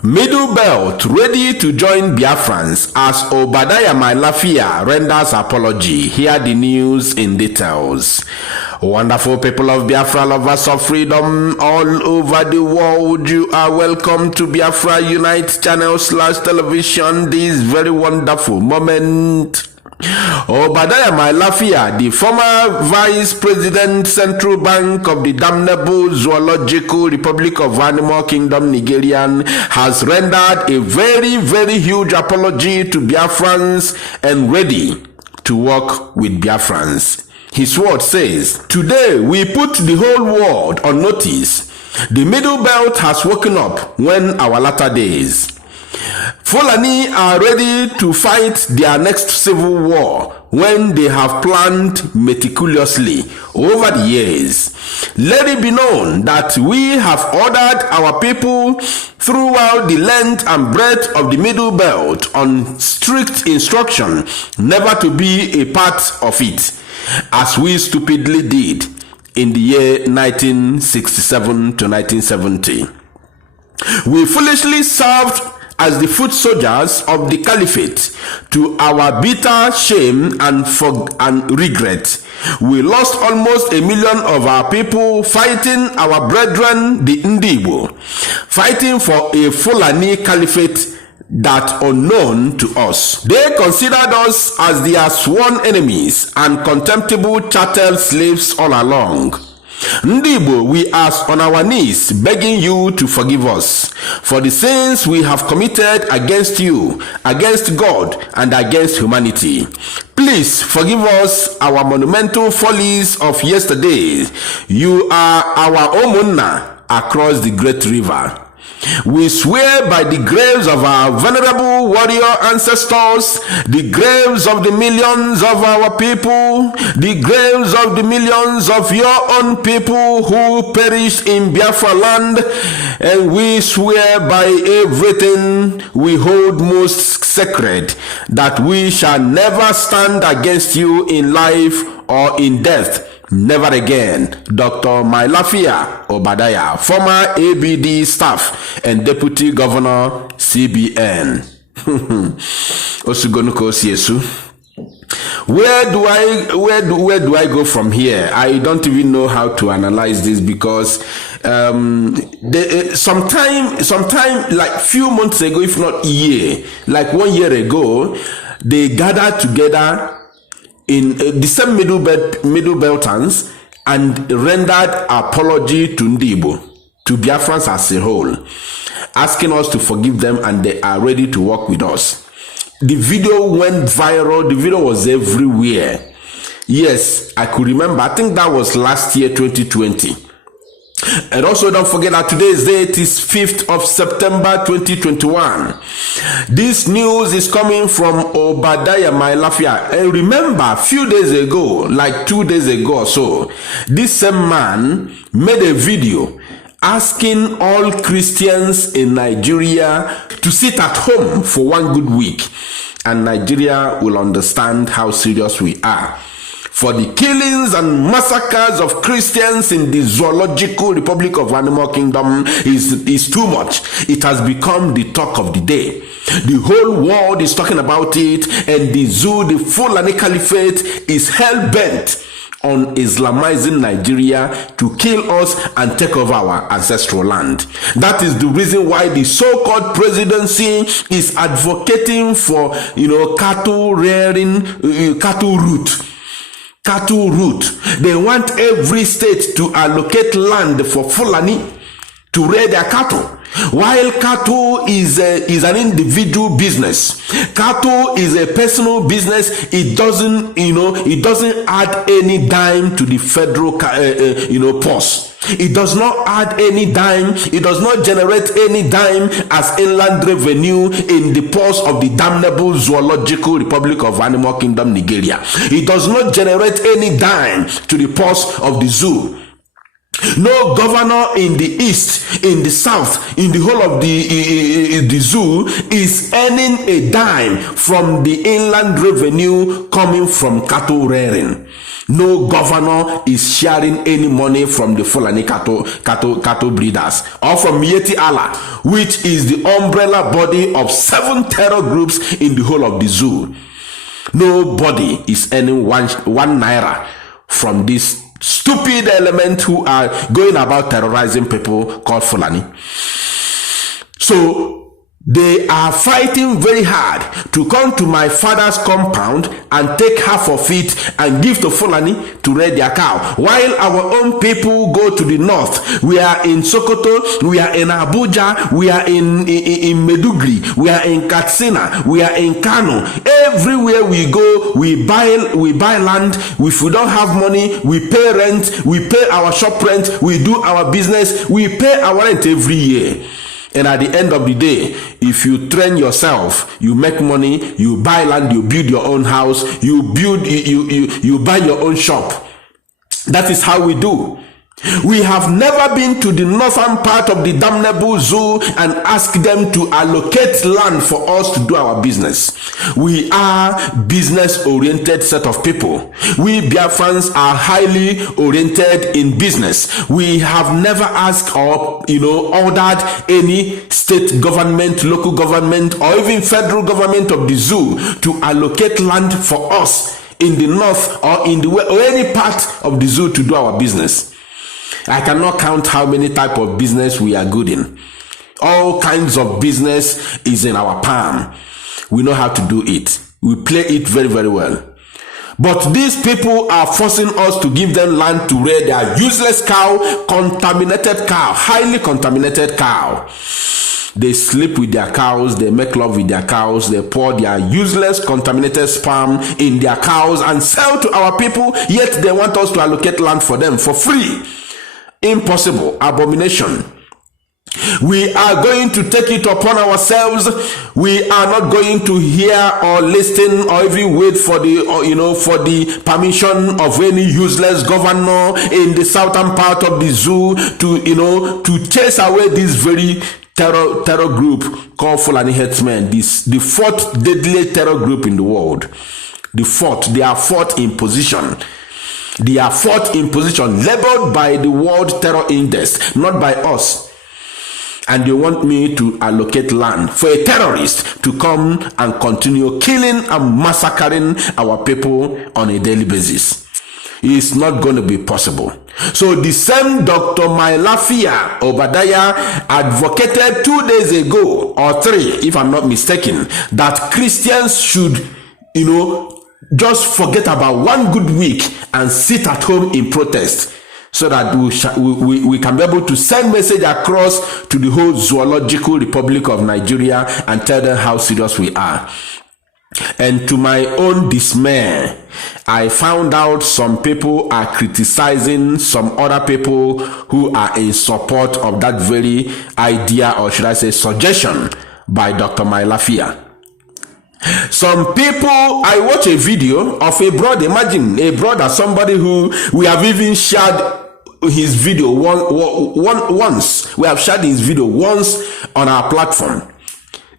Middle Belt ready to join Biafrans as Dr Mailafia renders apology. Hear the news in details. Wonderful people of Biafra, lovers of freedom all over the world, you are welcome to Biafra Unite channel / television. This very wonderful moment. Dr Mailafia, the former Vice President Central Bank of the damnable Zoological Republic of Animal Kingdom Nigerian, has rendered a very huge apology to Biafrans and ready to work with Biafrans. His word says, "Today we put the whole world on notice. The Middle Belt has woken up when our latter days. Fulani are ready to fight their next civil war when they have planned meticulously over the years. Let it be known that we have ordered our people throughout the length and breadth of the Middle Belt on strict instruction never to be a part of it, as we stupidly did in the year 1967 to 1970. We foolishly served as the foot soldiers of the caliphate to our bitter shame and regret. We lost almost 1 million of our people fighting our brethren, the Ndigbo, fighting for a Fulani caliphate that unknown to us. They considered us as their sworn enemies and contemptible chattel slaves all along. Ndigbo, we are on our knees begging you to forgive us for the sins we have committed against you, against God, and against humanity. Please forgive us our monumental follies of yesterday. You are our Omunna across the great river. We swear by the graves of our venerable warrior ancestors, the graves of the millions of our people, the graves of the millions of your own people who perished in Biafra land, and we swear by everything we hold most sacred that we shall never stand against you in life or in death. Never again. Dr Mailafia Obadiah, former ABD staff and Deputy Governor CBN. Osugonuko Siesu. Where do I go from here? I don't even know how to analyze this because sometime like few months ago, if not a year, like 1 year ago, they gathered together in the same Middle Beltans and rendered apology to Ndigbo, to Biafrans as a whole, asking us to forgive them, and they are ready to work with us. The video went viral. The video was everywhere. Yes, I could remember. I think that was last year, 2020. And also don't forget that today's date is 5th of September 2021. This news is coming from Dr Mailafia. And remember, a few days ago, like 2 days ago or so, this same man made a video asking all Christians in Nigeria to sit at home for 1 good week. And Nigeria will understand how serious we are. For the killings and massacres of Christians in the Zoological Republic of Animal Kingdom is too much. It has become the talk of the day. The whole world is talking about it, and the Fulani Caliphate is hell-bent on Islamizing Nigeria to kill us and take over our ancestral land. That is the reason why the so-called presidency is advocating for, cattle rearing, cattle route. They want every state to allocate land for Fulani to rear their cattle. While cattle is an individual business, cattle is a personal business. It doesn't add any dime to the federal purse. It does not add any dime. It does not generate any dime as inland revenue in the purse of the damnable Zoological Republic of Animal Kingdom Nigeria. It does not generate any dime to the purse of the zoo. No governor in the east, in the south, in the whole of the zoo is earning a dime from the inland revenue coming from cattle rearing. No governor is sharing any money from the Fulani cattle breeders or from Yeti Allah, which is the umbrella body of 7 terror groups in the whole of the zoo. Nobody is earning one naira from this stupid element who are going about terrorizing people called Fulani. So they are fighting very hard to come to my father's compound and take half of it and give to Fulani to rear their cow. While our own people go to the north. We are in Sokoto, we are in Abuja, we are in Medugri, we are in Katsina, we are in Kano. Everywhere we go, we buy land. If we don't have money, we pay rent, we pay our shop rent, we do our business, we pay our rent every year. And at the end of the day, if you train yourself, you make money, you buy land, you build your own house, you buy your own shop. That is how we do. We have never been to the northern part of the damnable zoo and asked them to allocate land for us to do our business. We are business-oriented set of people. We Biafrans are highly oriented in business. We have never asked or ordered any state government, local government, or even federal government of the zoo to allocate land for us in the north or in the west or any part of the zoo to do our business. I cannot count how many type of business we are good in. All kinds of business is in our palm. We know how to do it. We play it very, very well. But these people are forcing us to give them land to rear their useless cow, contaminated cow, highly contaminated cow. They sleep with their cows, they make love with their cows, they pour their useless contaminated sperm in their cows and sell to our people, yet they want us to allocate land for them for free. Impossible. Abomination. We are going to take it upon ourselves. We are not going to hear or listen or even wait for the permission of any useless governor in the southern part of the zoo to chase away this very terror group called Fulani Herdsmen. The 4th deadly terror group in the world. The 4th. They are 4th in position. They are 4th in position, labeled by the World Terror Index, not by us. And they want me to allocate land for a terrorist to come and continue killing and massacring our people on a daily basis. It's not going to be possible. So the same Dr. Mailafia Obadiah advocated 2 days ago, or 3, if I'm not mistaken, that Christians should, just forget about 1 good week and sit at home in protest so that we can be able to send message across to the whole Zoological Republic of Nigeria and tell them how serious we are. And to my own dismay, I found out some people are criticizing some other people who are in support of that very idea, or should I say suggestion, by Dr. Mailafia. Some people, I watch a video of a brother, imagine a brother, somebody who we have even shared his video once. We have shared his video once on our platform.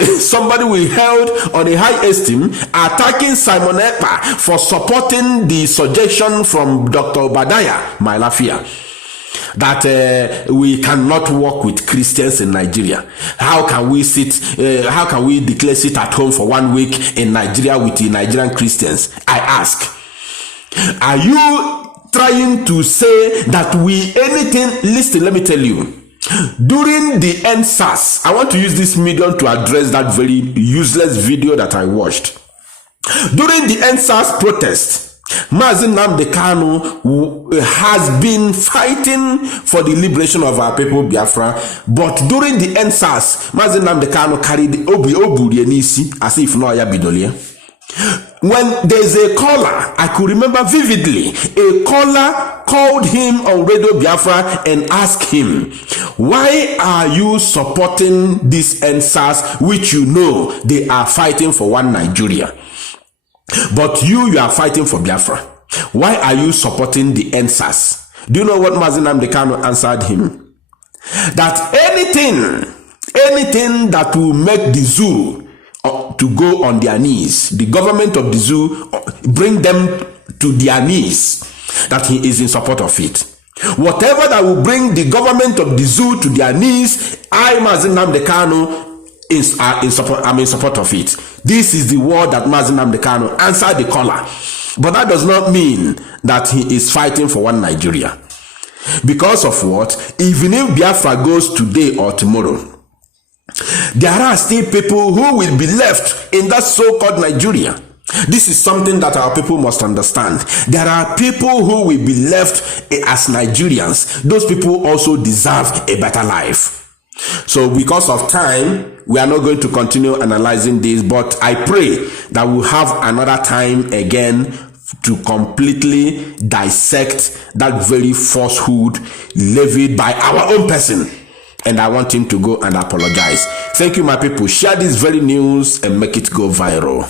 Somebody we held on a high esteem attacking Simon Ekpa for supporting the suggestion from Dr. Obadiah Mailafia that we cannot work with Christians in Nigeria. How can we declare sit at home for 1 week in Nigeria with the Nigerian Christians? I ask, are you trying to say that listen, let me tell you, during the NSAS, I want to use this medium to address that very useless video that I watched. During the NSAS protest, Mazi Nnamdi Kanu has been fighting for the liberation of our people, Biafra, but during the NSAS, Mazi Nnamdi Kanu carried the Obu Yenisi as if no ya bidolia. When there's a caller, I could remember vividly, a caller called him on Radio Biafra and asked him, why are you supporting this NSAS, which you know they are fighting for one Nigeria? But you are fighting for Biafra. Why are you supporting the NSAS? Do you know what Mazi Nnamdi Kanu answered him? That anything that will make the zoo to go on their knees, the government of the zoo, bring them to their knees, that he is in support of it. Whatever that will bring the government of the zoo to their knees, I, Mazi Nnamdi Kanu, I'm in support of it. This is the word that Mazi Nnamdi Kanu answered the caller. But that does not mean that he is fighting for one Nigeria. Because of what? Even if Biafra goes today or tomorrow, there are still people who will be left in that so-called Nigeria. This is something that our people must understand. There are people who will be left as Nigerians. Those people also deserve a better life. So because of time, we are not going to continue analyzing this, but I pray that we'll have another time again to completely dissect that very falsehood levied by our own person. And I want him to go and apologize. Thank you, my people. Share this very news and make it go viral.